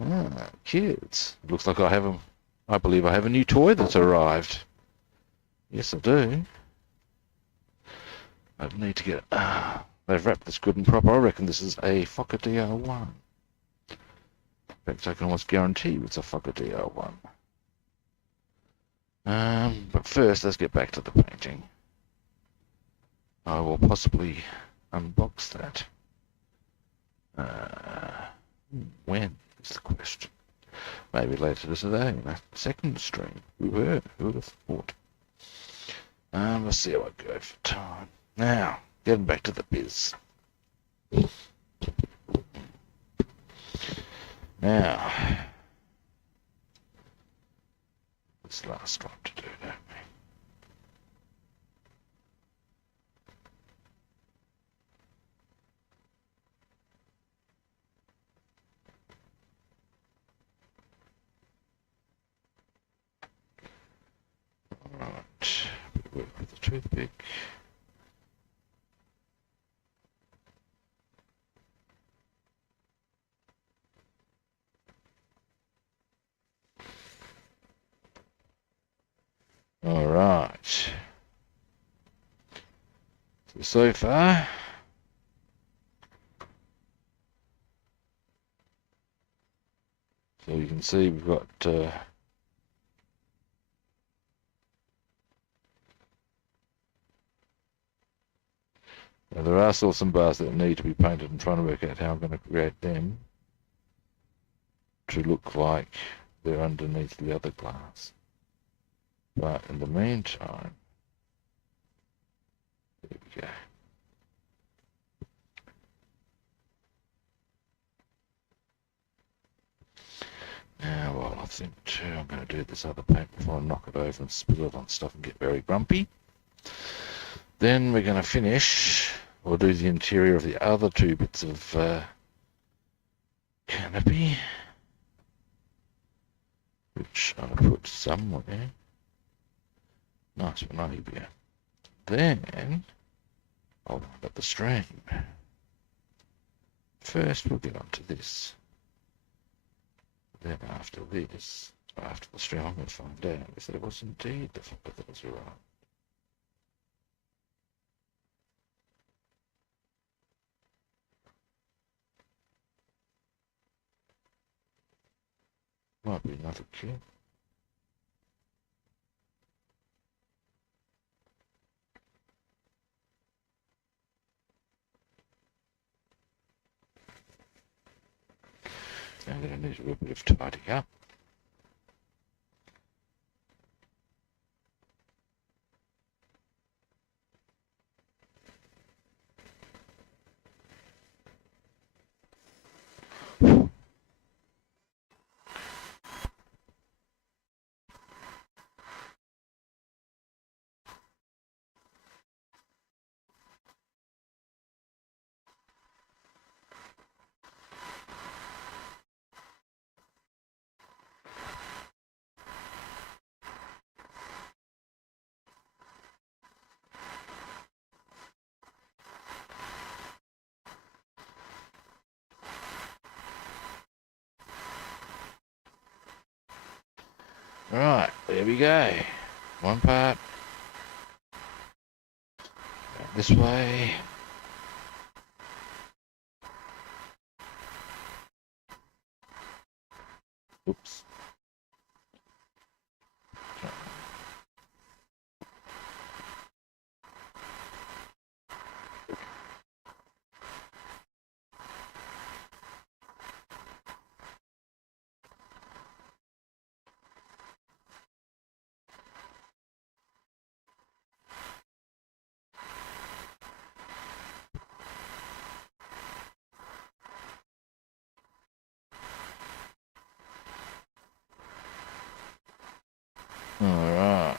Ah, kids. Looks like I believe I have a new toy that's arrived. Yes, I do. I need to get, they've wrapped this good and proper. I reckon this is a Fokker DR1. In fact, I can almost guarantee it's a Fokker DR1. But first, let's get back to the painting. I will possibly unbox that. When is the question? Maybe later today in a second stream. Who would have thought? Let's see how I go for time. Now, getting back to the biz. Now, this last one to do, don't we? Alright, work with the toothpick. Alright. So far, so you can see we've got now there are still some bars that need to be painted. I'm trying to work out how I'm going to create them to look like they're underneath the other glass. But in the meantime, there we go. Now, well, I think too, I'm going to do this other paint before I knock it over and spill it on stuff and get very grumpy. Then we're going to finish, or do the interior of the other two bits of canopy, which I put somewhere. Nice one, Arabia. Then I'll wind up the stream. First, we'll get onto this. Then after this, after the stream, I'm going to find out if there was indeed the Fokker that was arrived. Might be another kid. I'm going to need a little bit of tidying up. Right, there we go. One part. This way. Oops. Alright.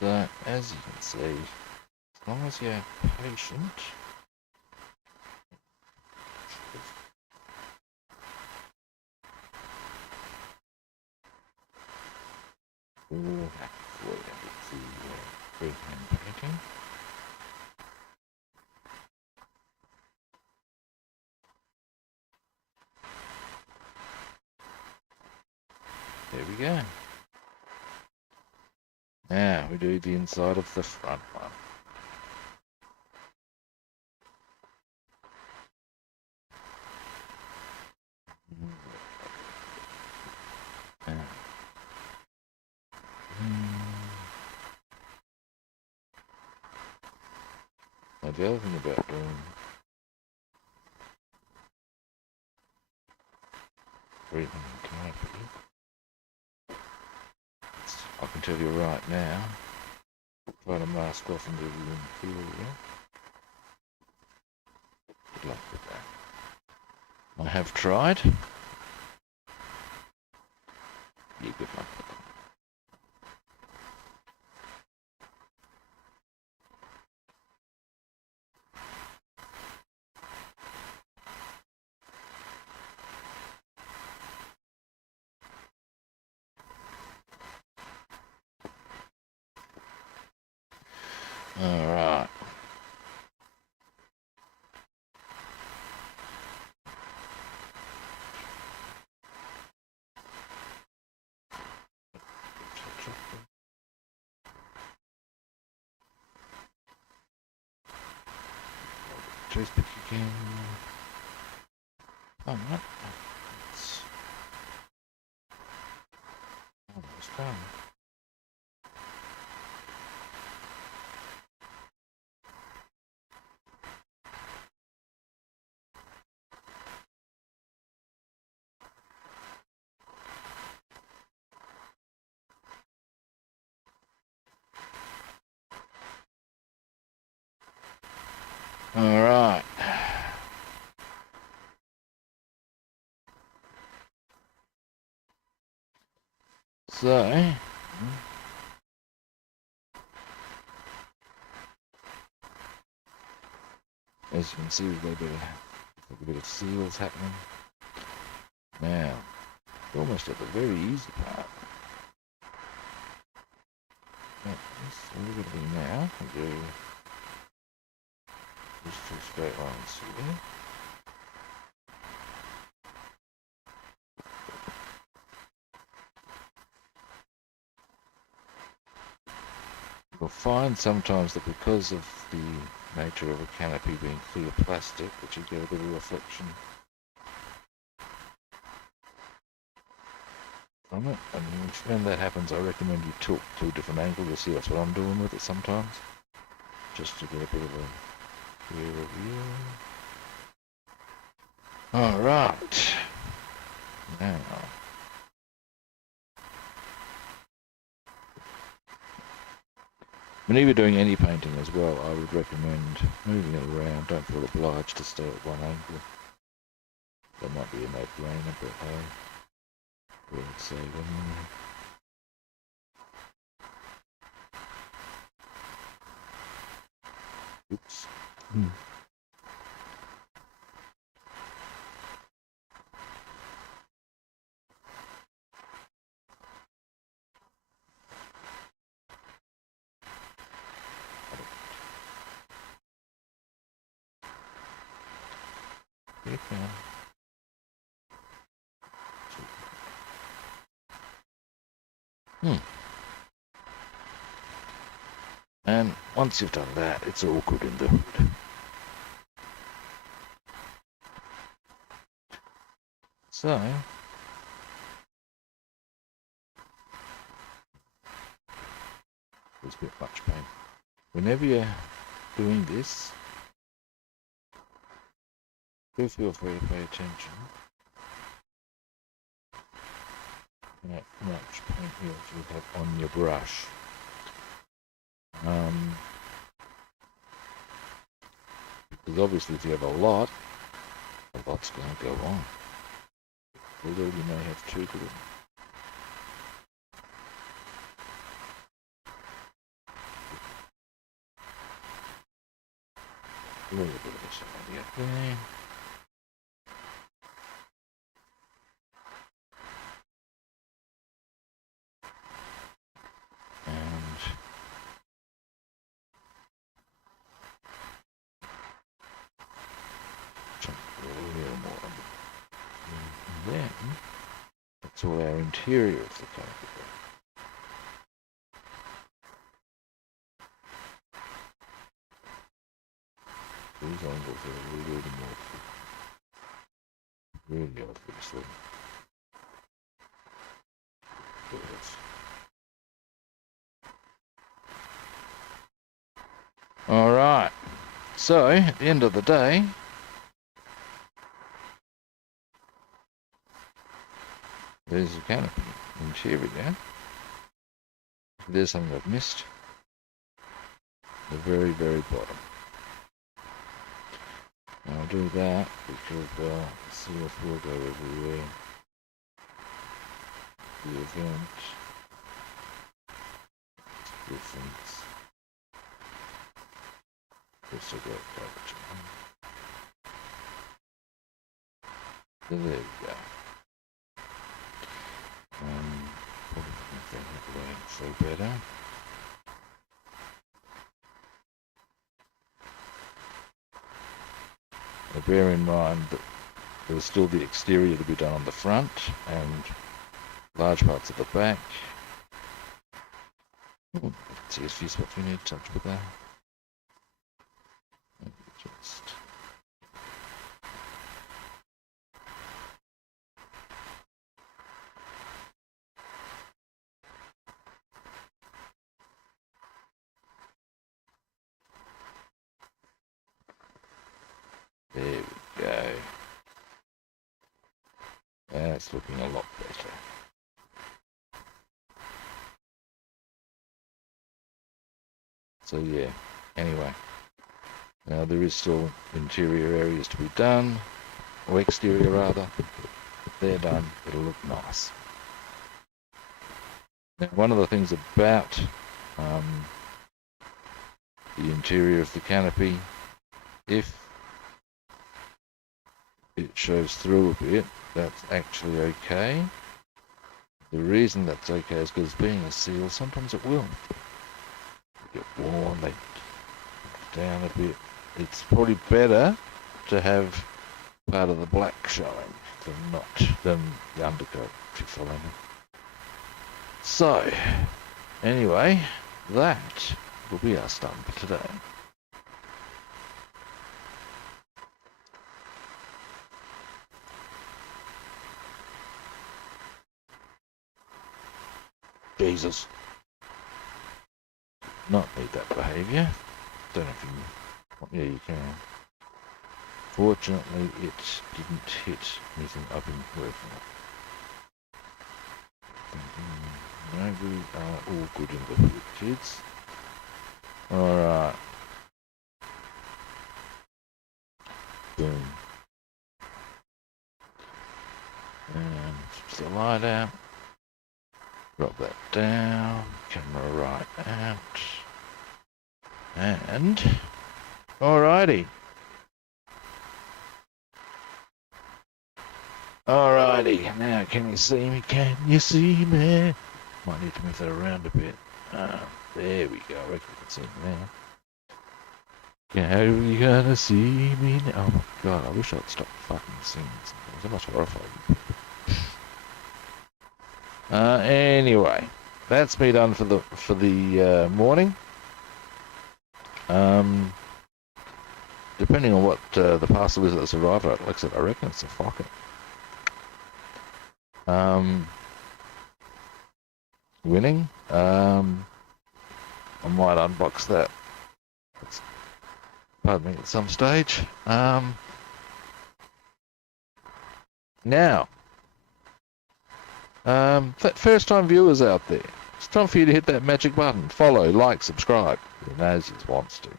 So, as you can see, as long as you're patient, we'll have to freehand painting. There we go. Now we do the inside of the front one. Now the other thing about doing freehand canopy, I can tell you right now, try to mask off into the interior. Good luck with that. I have tried. Yeah, good luck with that. Alright. Toothpick again. Alright. It's almost done. Alright. So, as you can see, we've got a bit of seals happening. Now, we're almost at the very easy part. All we're going to do now, we'll do these two straight lines here. You'll find sometimes that because of the nature of a canopy being clear plastic, that you get a bit of reflection from it. And when that happens, I recommend you tilt to a different angle. You'll see that's what I'm doing with it sometimes, just to get a bit of a clearer view. Alright. Now, whenever you're doing any painting as well, I would recommend moving it around. Don't feel obliged to stay at one angle. That might be a no-brainer, but hey, we'll say anyway. Oops. You can. And once you've done that, it's all good in the hood. So, there's a bit much paint. Whenever you're doing this, do feel free to pay attention. How much paint you actually have on your brush. Because obviously if you have a lot's going to go on. Although you may have two to them. A little bit of this idea there. And a little more. And then that's all our interior of the canopy. These angles are really obviously. Alright, so at the end of the day, there's the canopy interior. There's something I've missed. The very, very bottom. I'll do that because the seals will go everywhere. The event. Difference. This will go coverage. So there we go. Probably make that look better. Now bear in mind that there's still the exterior to be done on the front and large parts of the back. Let's see a few spots we need to touch with that. Just there we go. That's looking a lot better. So yeah, anyway. Now there is still interior areas to be done, or exterior rather. They're done, it'll look nice. Now one of the things about the interior of the canopy, if it shows through a bit, that's actually okay. The reason that's okay is because being a seal, sometimes it will get worn, they down a bit. It's probably better to have part of the black showing than the undercoat, if you follow me. So, anyway, that will be us done for today. Jesus. Not need that behaviour. Don't know if you can. Yeah, you can. Fortunately, it didn't hit anything I've been working on. No, we are all good in the hood, kids. Alright. Boom. And switch the light out. Drop that down. Camera right out. And alrighty. Alrighty, now can you see me? Can you see me? Might need to move that around a bit. There we go, I reckon you can see me now. How you gonna see me now? Oh my god, I wish I'd stop fucking singing sometimes. I'm much horrified. Anyway, that's me done for the morning. Depending on what the parcel is that's arrived at, like I said, I reckon it's a fucking. Winning. I might unbox that. Pardon me, at some stage. Now, first-time viewers out there, it's time for you to hit that magic button. Follow, like, subscribe. Who knows who wants to.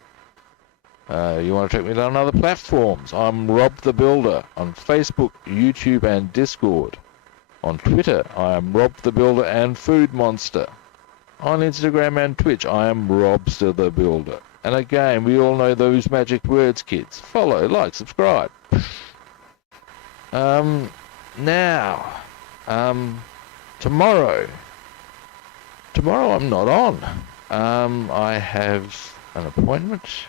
You want to check me out on other platforms? I'm Rob the Builder on Facebook, YouTube, and Discord. On Twitter, I am Rob the Builder and Food Monster. On Instagram and Twitch, I am Robster the Builder. And again, we all know those magic words, kids. Follow, like, subscribe. Now, tomorrow I'm not on. I have an appointment.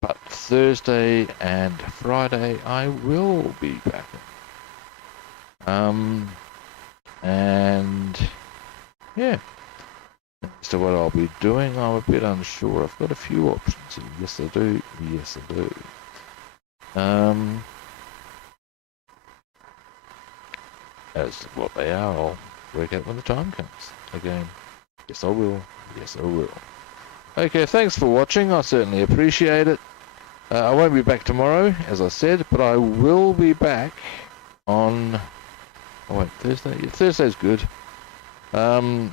But Thursday and Friday I will be back. And yeah. As to what I'll be doing, I'm a bit unsure. I've got a few options. Yes, I do. Yes, I do. As to what they are, I'll work out when the time comes. Again, yes, I will. Yes, I will. Okay, thanks for watching. I certainly appreciate it. I won't be back tomorrow, as I said, but I will be back on... Oh, wait, Thursday? Yeah, Thursday's good. And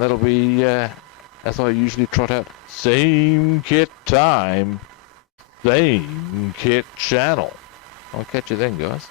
that'll be, as I usually trot out, same kit time, same kit channel. I'll catch you then, guys.